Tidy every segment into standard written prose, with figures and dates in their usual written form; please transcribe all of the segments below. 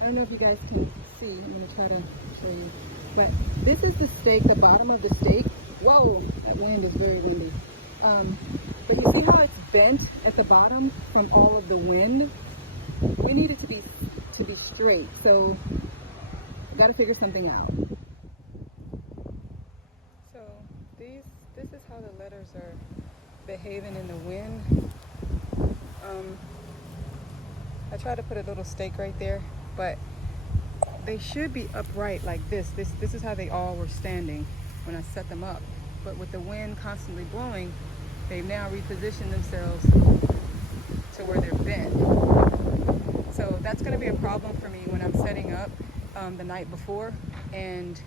I don't know if you guys can see. I'm going to try to show you. But this is the stake, the bottom of the stake. Whoa, that wind is very windy. But you see how it's bent at the bottom from all of the wind? We need it to be straight. So we got to figure something out. So this is how the letters are behaving in the wind. I tried to put a little stake right there, but they should be upright like this. This is how they all were standing when I set them up. But with the wind constantly blowing, they've now repositioned themselves to where they're bent. So that's going to be a problem for me when I'm setting up the night before, and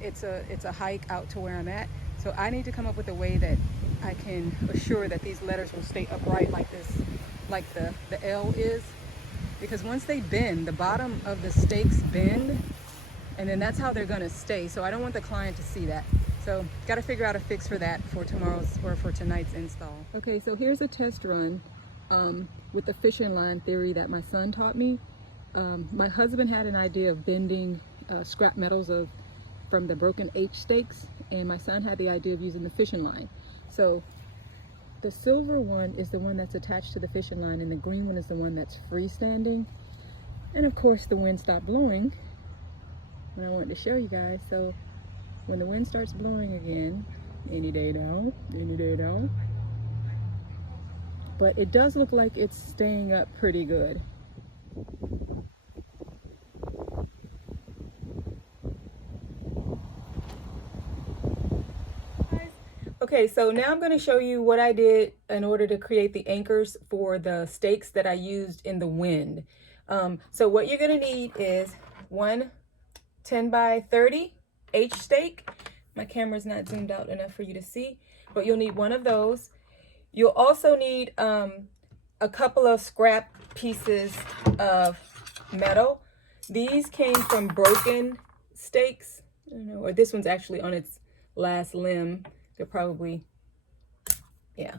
it's a hike out to where I'm at. So I need to come up with a way that I can assure that these letters will stay upright like this, like the L is. Because once they bend, the bottom of the stakes bend, and then that's how they're gonna stay. So I don't want the client to see that. So gotta figure out a fix for that for tomorrow's or for tonight's install. Okay, so here's a test run with the fishing line theory that my son taught me. My husband had an idea of bending scrap metals from the broken H stakes, and my son had the idea of using the fishing line. So the silver one is the one that's attached to the fishing line, and the green one is the one that's freestanding. And of course the wind stopped blowing when I wanted to show you guys. So when the wind starts blowing again, any day now, but it does look like it's staying up pretty good. Okay, so now I'm going to show you what I did in order to create the anchors for the stakes that I used in the wind. So what you're going to need is one 10 by 30 H stake. My camera's not zoomed out enough for you to see, but you'll need one of those. You'll also need a couple of scrap pieces of metal. These came from broken stakes, I don't know, or this one's actually on its last limb. They're probably, yeah,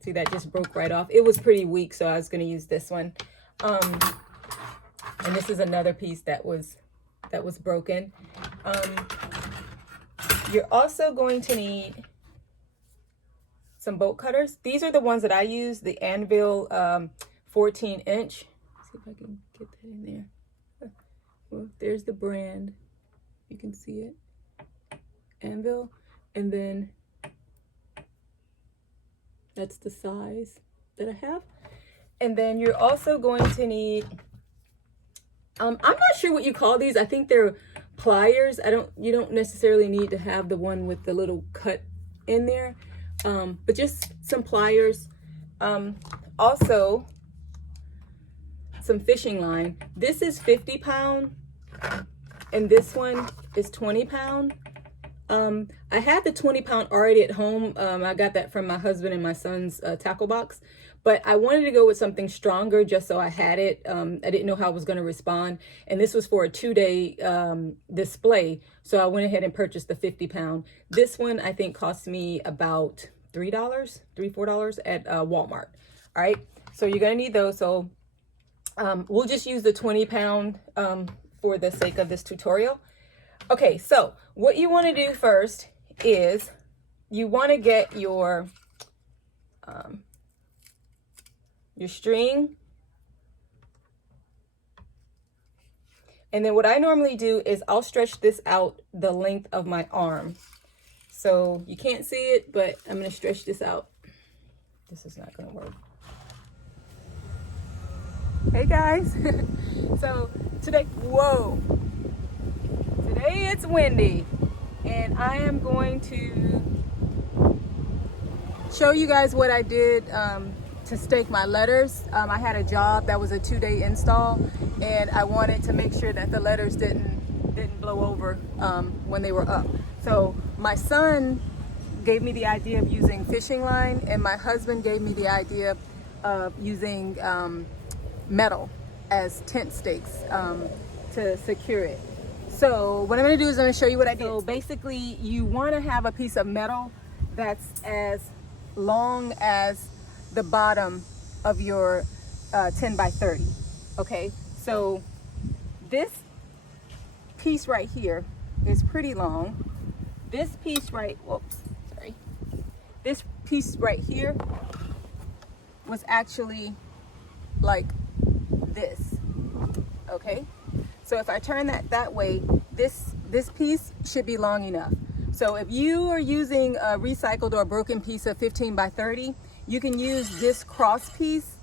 see, that just broke right off. It was pretty weak, so I was going to use this one. And this is another piece that was broken. You're also going to need some bolt cutters. These are the ones that I use, the Anvil 14-inch. See if I can get that in there. Well, there's the brand. You can see it. Anvil. And then that's the size that I have. And then you're also going to need, I'm not sure what you call these. I think they're pliers. You don't necessarily need to have the one with the little cut in there, but just some pliers. Also some fishing line. This is 50 pound and this one is 20 pound. I had the 20 pound already at home. I got that from my husband and my son's tackle box, but I wanted to go with something stronger just so I had it. I didn't know how I was going to respond. And this was for a 2-day display. So I went ahead and purchased the 50 pound. This one I think cost me about $4 at Walmart. All right. So you're going to need those. So we'll just use the 20 pound for the sake of this tutorial. Okay, so what you want to do first is you want to get your string. And then what I normally do is I'll stretch this out the length of my arm. So you can't see it, but I'm going to stretch this out. This is not going to work. Hey guys. So today, whoa. Today it's windy, and I am going to show you guys what I did to stake my letters. I had a job that was a 2-day install, and I wanted to make sure that the letters didn't blow over when they were up. So my son gave me the idea of using fishing line, and my husband gave me the idea of using metal as tent stakes to secure it. So what I'm going to do is I'm going to show you what I did. So basically you want to have a piece of metal that's as long as the bottom of your 10 by 30. Okay, so this piece right here is pretty long. This piece this piece right here was actually like this, okay? So if I turn that way, this piece should be long enough. So if you are using a recycled or a broken piece of 15 by 30, you can use this cross piece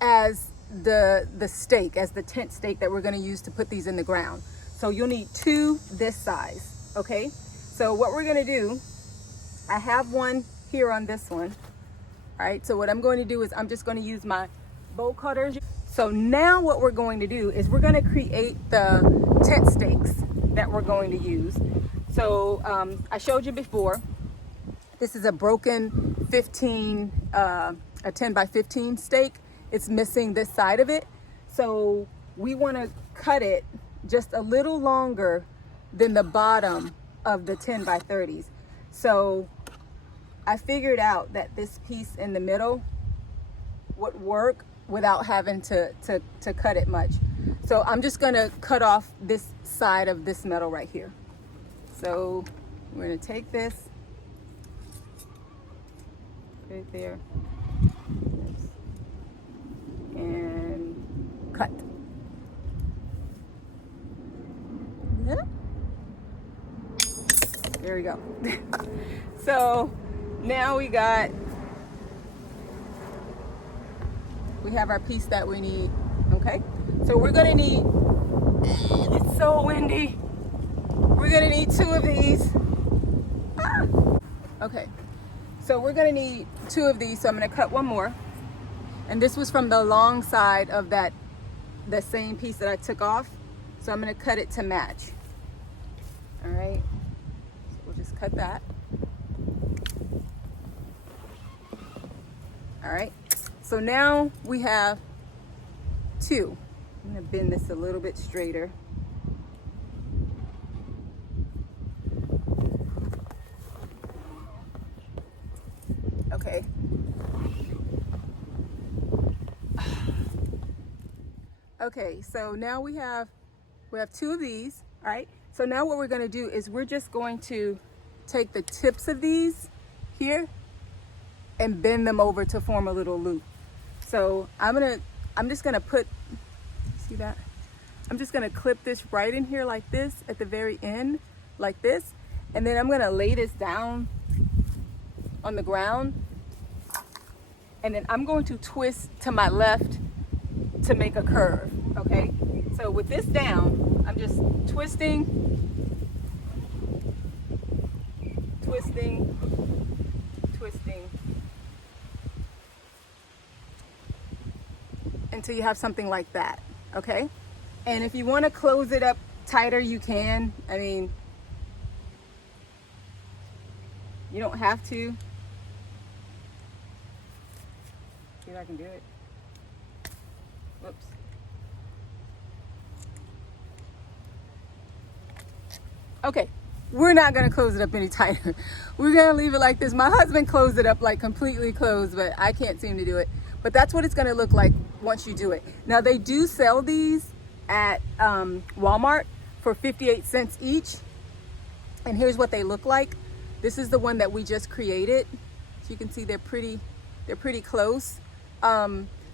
as the stake, as the tent stake that we're gonna use to put these in the ground. So you'll need 2 this size, okay? So what we're gonna do, I have one here on this one. All right, so what I'm going to do is I'm just going to use my bolt cutters. So now what we're going to do is we're going to create the tent stakes that we're going to use. So I showed you before, this is a broken 10 by 15 stake. It's missing this side of it. So we want to cut it just a little longer than the bottom of the 10 by 30s. So I figured out that this piece in the middle would work without having to cut it much. So I'm just gonna cut off this side of this metal right here. So we're gonna take this, put it there, and cut. Yeah. There we go. So now we have our piece that we need, okay? So we're gonna need, it's so windy. We're gonna need 2 of these. Ah. Okay, so we're gonna need 2 of these, so I'm gonna cut one more. And this was from the long side of the same piece that I took off. So I'm gonna cut it to match. All right, so we'll just cut that. All right, so now we have 2. I'm gonna bend this a little bit straighter. Okay. Okay, so now we have 2 of these, all right? So now what we're gonna do is we're just going to take the tips of these here and bend them over to form a little loop. So I'm just gonna put, see that? I'm just gonna clip this right in here like this at the very end, like this. And then I'm gonna lay this down on the ground. And then I'm going to twist to my left to make a curve, okay? So with this down, I'm just twisting, twisting, twisting, until you have something like that, okay? And if you want to close it up tighter, you can. I mean, you don't have to. See if I can do it. Whoops. Okay, we're not gonna close it up any tighter. We're gonna leave it like this. My husband closed it up like completely closed, but I can't seem to do it. But that's what it's gonna look like once you do it. Now they do sell these at Walmart for 58 cents each. And here's what they look like. This is the one that we just created. So you can see they're pretty close.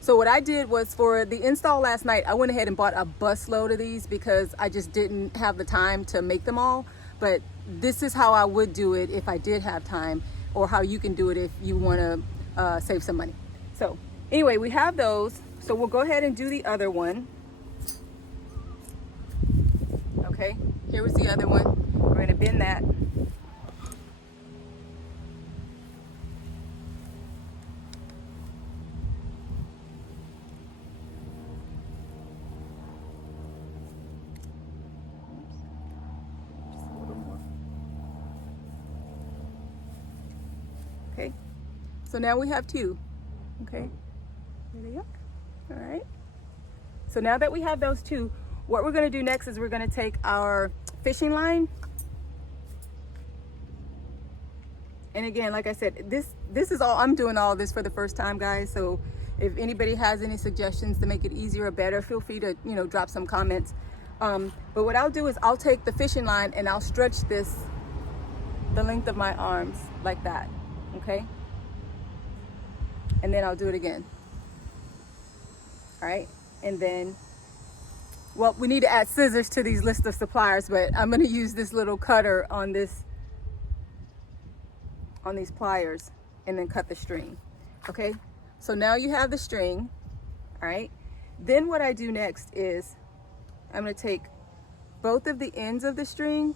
So what I did was, for the install last night, I went ahead and bought a busload of these because I just didn't have the time to make them all. But this is how I would do it if I did have time, or how you can do it if you want to save some money. So anyway, we have those. So we'll go ahead and do the other one. Okay, here was the other one. We're going to bend that. Okay, so now we have 2. Okay, there they go. All right, so now that we have those 2, what we're going to do next is we're going to take our fishing line, and again, like I said, this is all, I'm doing all this for the first time, guys. So if anybody has any suggestions to make it easier or better, feel free to drop some comments. But what I'll do is I'll take the fishing line and I'll stretch this the length of my arms like that, okay? And then I'll do it again. All right, and then, well, we need to add scissors to these list of suppliers, but I'm gonna use this little cutter on these pliers and then cut the string, okay? So now you have the string, all right? Then what I do next is I'm gonna take both of the ends of the string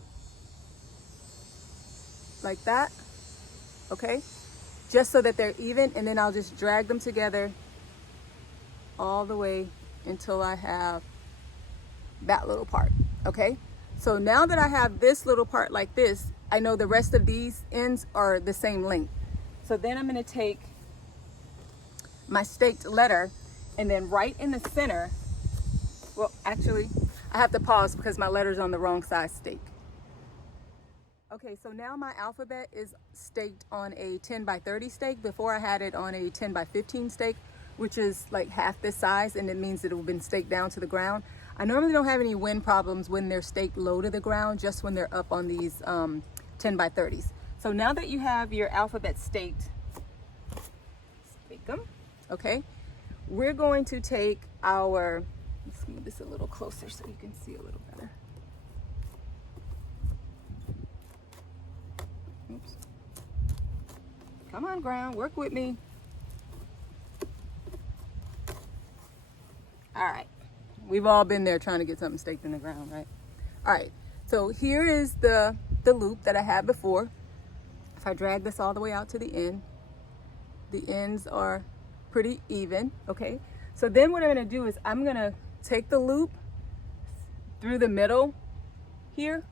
like that, okay? Just so that they're even, and then I'll just drag them together all the way until I have that little part, okay? So now that I have this little part like this, I know the rest of these ends are the same length. So then I'm gonna take my staked letter and then right in the center, well, actually, I have to pause because my letter's on the wrong size stake. Okay, so now my alphabet is staked on a 10 by 30 stake. Before I had it on a 10 by 15 stake, which is like half this size, and it means that it will have been staked down to the ground. I normally don't have any wind problems when they're staked low to the ground, just when they're up on these 10 by 30s. So now that you have your alphabet staked, stake them, okay? We're going to take our, let's move this a little closer so you can see a little better. Oops. Come on, ground, work with me. All right, we've all been there trying to get something staked in the ground, right? All right, so here is the loop that I had before. If I drag this all the way out to the ends are pretty even, okay? So then what I'm gonna do is I'm gonna take the loop through the middle here.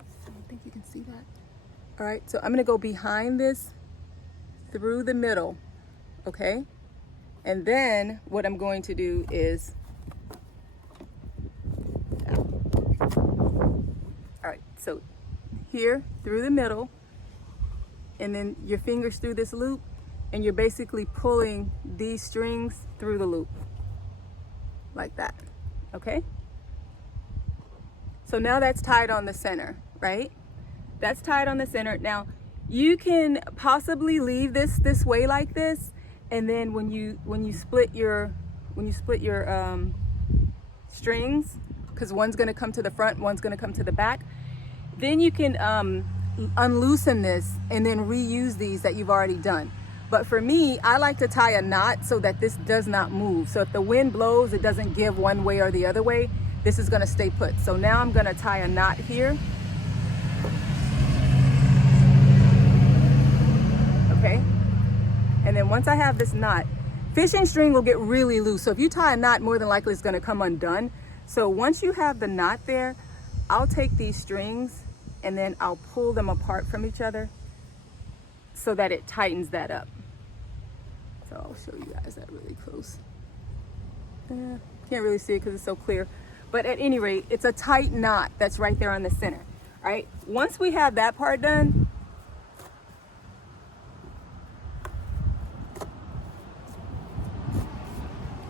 I don't think you can see that. All right, so I'm gonna go behind this through the middle, okay? And then what I'm going to do is, all right, so here through the middle, and then your fingers through this loop, and you're basically pulling these strings through the loop, like that, okay? So now that's tied on the center, right? That's tied on the center. Now, you can possibly leave this way like this, and then when you split your strings, because one's going to come to the front, one's going to come to the back, then you can unloosen this and then reuse these that you've already done. But for me, I like to tie a knot so that this does not move. So if the wind blows, it doesn't give one way or the other way. This is going to stay put. So now I'm going to tie a knot here. Okay. And then once I have this knot, fishing string will get really loose. So if you tie a knot, more than likely it's going to come undone. So once you have the knot there, I'll take these strings and then I'll pull them apart from each other so that it tightens that up. So I'll show you guys that really close. Can't really see it because it's so clear. But at any rate, it's a tight knot that's right there on the center. All right. Once we have that part done,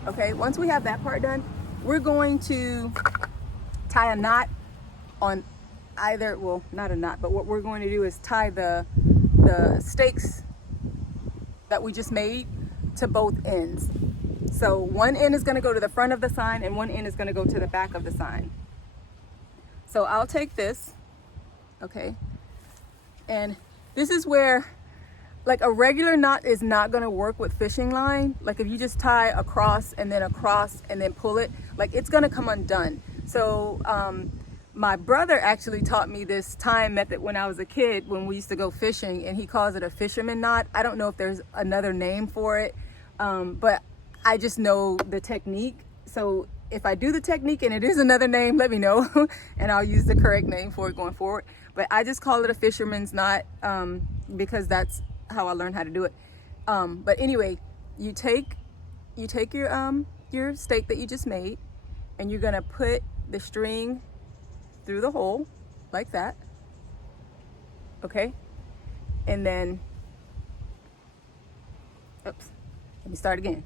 okay, once we have that part done, we're going to tie a knot on either, well, not a knot, but what we're going to do is tie the stakes that we just made to both ends. So one end is going to go to the front of the sign and one end is going to go to the back of the sign. So I'll take this, okay, and this is where, like, a regular knot is not going to work with fishing line. Like if you just tie across and then pull it, like it's going to come undone. So my brother actually taught me this tying method when I was a kid, when we used to go fishing, and he calls it a fisherman knot. I don't know if there's another name for it, but I just know the technique. So if I do the technique and it is another name, let me know and I'll use the correct name for it going forward. But I just call it a fisherman's knot because that's how I learned how to do it. But anyway, you take your stake that you just made, and you're gonna put the string through the hole like that, okay? And then, oops, let me start again.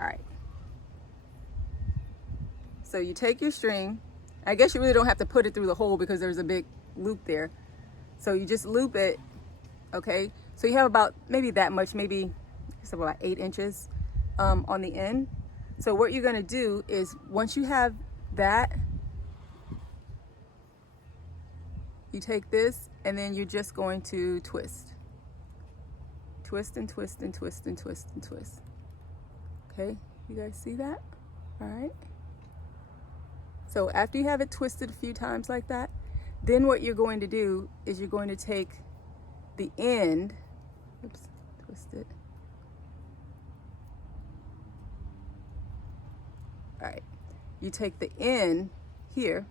All right. So you take your string, I guess you really don't have to put it through the hole because there's a big loop there. So you just loop it, okay? So you have about maybe that much, maybe it's about 8 inches on the end. So what you're gonna do is once you have that, you take this and then you're just going to twist. Twist and twist and twist and twist and twist. Okay, you guys see that? All right. So after you have it twisted a few times like that, then what you're going to do is you're going to take the end, oops, twist it. All right, you take the end here,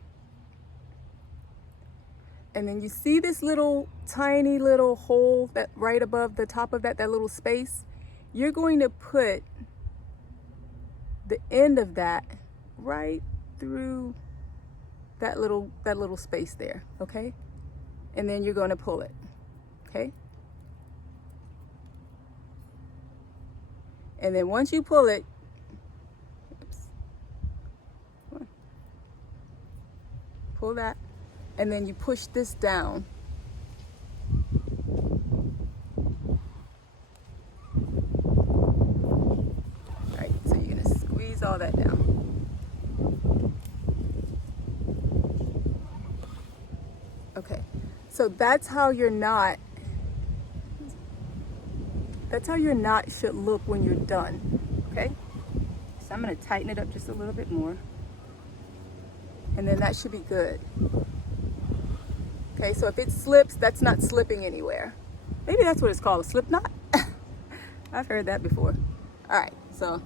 and then you see this little tiny little hole that right above the top of that little space. You're going to put the end of that right through that little space there, okay? And then you're going to pull it, okay? And then once you pull it, oops, pull that, and then you push this down. All right, so you're gonna squeeze all that down. Okay, so that's how your knot should look when you're done, okay? So I'm gonna tighten it up just a little bit more, and then that should be good. Okay, so if it slips, that's not slipping anywhere. Maybe that's what it's called, a slip knot? I've heard that before. All right, so.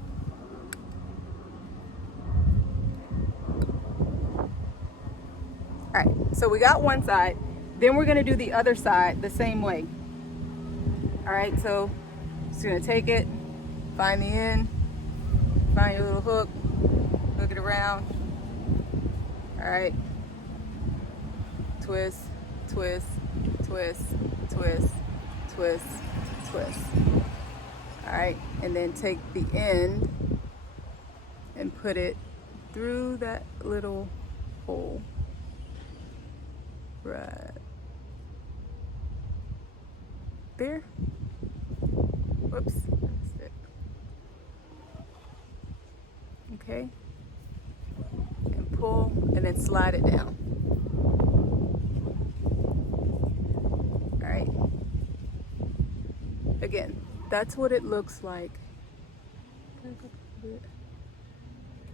All right, so we got one side, then we're gonna do the other side the same way. All right, so just gonna take it, find the end, find your little hook, hook it around. All right, twist, twist, twist, twist, twist, twist. All right, and then take the end and put it through that little hole. Right there. Whoops. That's it. Okay. And pull and then slide it down. All right. Again, that's what it looks like.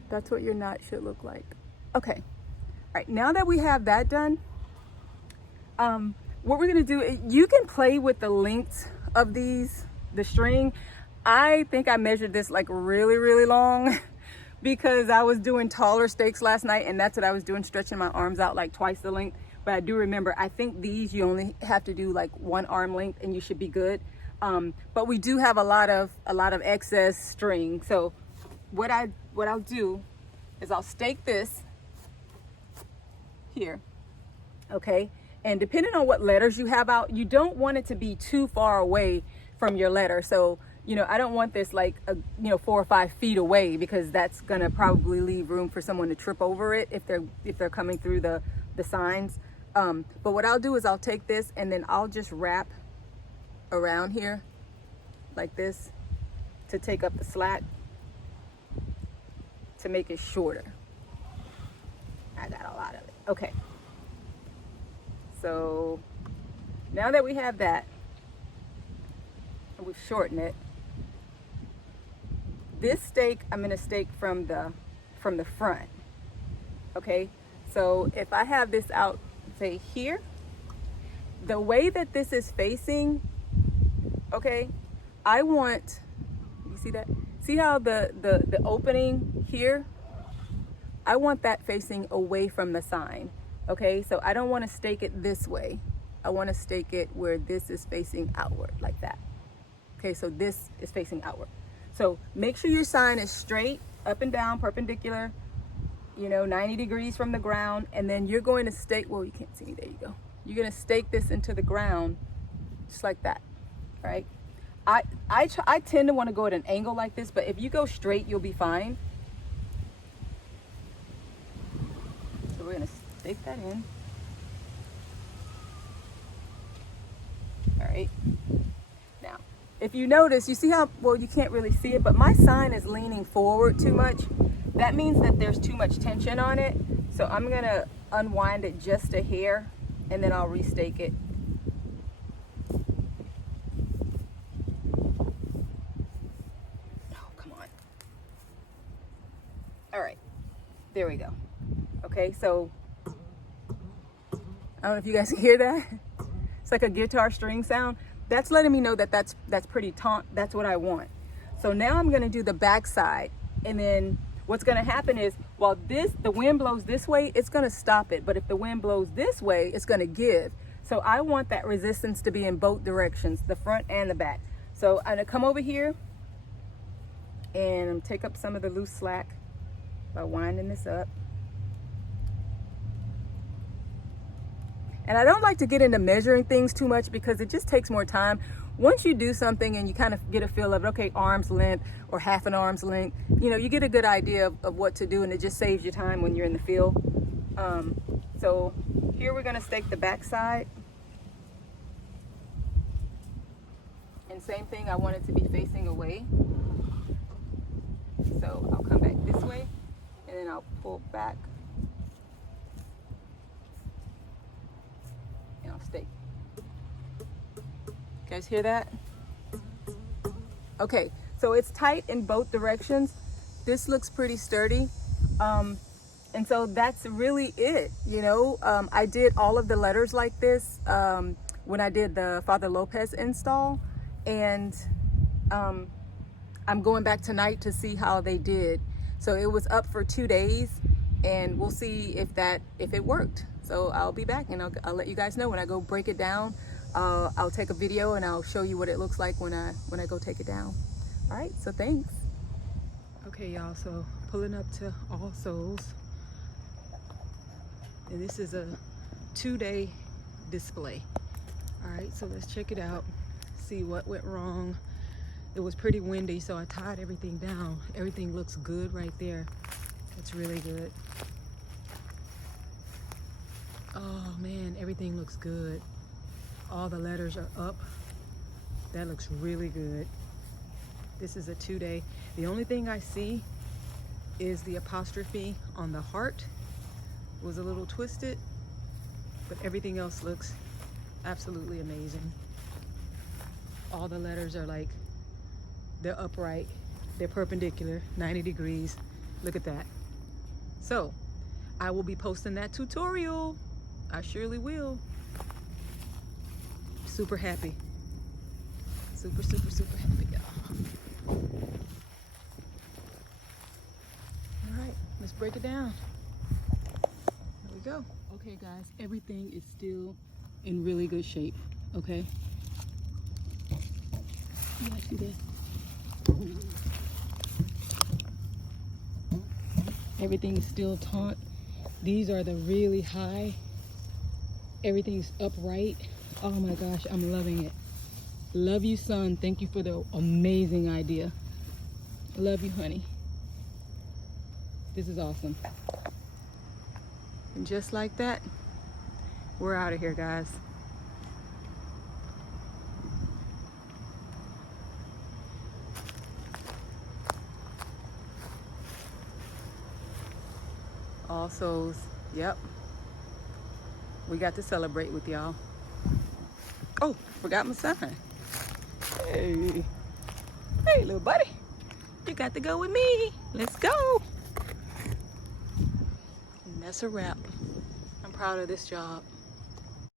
That's what your knot should look like. Okay. All right. Now that we have that done, what we're gonna do, you can play with the length of the string. I think I measured this like really, really long because I was doing taller stakes last night, and that's what I was doing, stretching my arms out like twice the length. But I do remember, I think these you only have to do like 1 arm length and you should be good. But we do have a lot of excess string. So what I'll do is I'll stake this here, okay? And depending on what letters you have out, you don't want it to be too far away from your letter. So, you know, I don't want this like, 4 or 5 feet away, because that's gonna probably leave room for someone to trip over it if they're coming through the signs. But what I'll do is I'll take this and then I'll just wrap around here like this to take up the slack, to make it shorter. I got a lot of it. Okay. So now that we have that, and we've shortened it, this stake I'm gonna stake from the front. Okay, so if I have this out, say here, the way that this is facing, okay, I want, you see that? See how the opening here? I want that facing away from the sign. Okay, so I don't want to stake it this way. I want to stake it where this is facing outward, like that. Okay, so this is facing outward. So make sure your sign is straight, up and down, perpendicular, 90 degrees from the ground. And then you're going to stake, well, you can't see me, there you go. You're going to stake this into the ground, just like that, right? I tend to want to go at an angle like this, but if you go straight, you'll be fine. So we're gonna stake that in. All right. Now, if you notice, you see how, well, you can't really see it, but my sign is leaning forward too much. That means that there's too much tension on it. So I'm gonna unwind it just a hair and then I'll restake it. Oh, come on. All right, there we go. Okay, so I don't know if you guys can hear that. It's like a guitar string sound. That's letting me know that that's pretty taut. That's what I want. So now I'm gonna do the back side, and then what's gonna happen is while the wind blows this way, it's gonna stop it. But if the wind blows this way, it's gonna give. So I want that resistance to be in both directions, the front and the back. So I'm gonna come over here and take up some of the loose slack by winding this up. And I don't like to get into measuring things too much because it just takes more time. Once you do something and you kind of get a feel of, okay, arm's length or half an arm's length, you know, you get a good idea of what to do, and it just saves you time when you're in the field. So here we're gonna stake the back side. And same thing, I want it to be facing away. So I'll come back this way and then I'll pull back. And I'll stake. You guys hear that? Okay, so it's tight in both directions. This looks pretty sturdy. And so that's really it, you know. I did all of the letters like this when I did the Father Lopez install, and I'm going back tonight to see how they did. So it was up for 2 days, and we'll see if it worked. So I'll be back and I'll let you guys know when I go break it down. I'll take a video and I'll show you what it looks like when I go take it down. All right, so thanks. Okay, y'all, so pulling up to All Souls. And this is a 2-day display. All right, so let's check it out, see what went wrong. It was pretty windy, so I tied everything down. Everything looks good right there. It's really good. Oh man, everything looks good. All the letters are up. That looks really good. This is a 2-day. The only thing I see is the apostrophe on the heart was a little twisted, but everything else looks absolutely amazing. All the letters are like, they're upright, they're perpendicular, 90 degrees. Look at that. So I will be posting that tutorial. I surely will. Super happy. Super, super, super happy, y'all. All right, let's break it down. Here we go. Okay, guys, everything is still in really good shape, okay? You guys see this? Everything is still taut. These are the really high. Everything's upright. Oh my gosh, I'm loving it. Love you, son. Thank you for the amazing idea. Love you, honey. This is awesome. And just like that, we're out of here, guys. All Souls, yep. We got to celebrate with y'all. Oh, forgot my sign. Hey. Hey, little buddy. You got to go with me. Let's go. And that's a wrap. I'm proud of this job.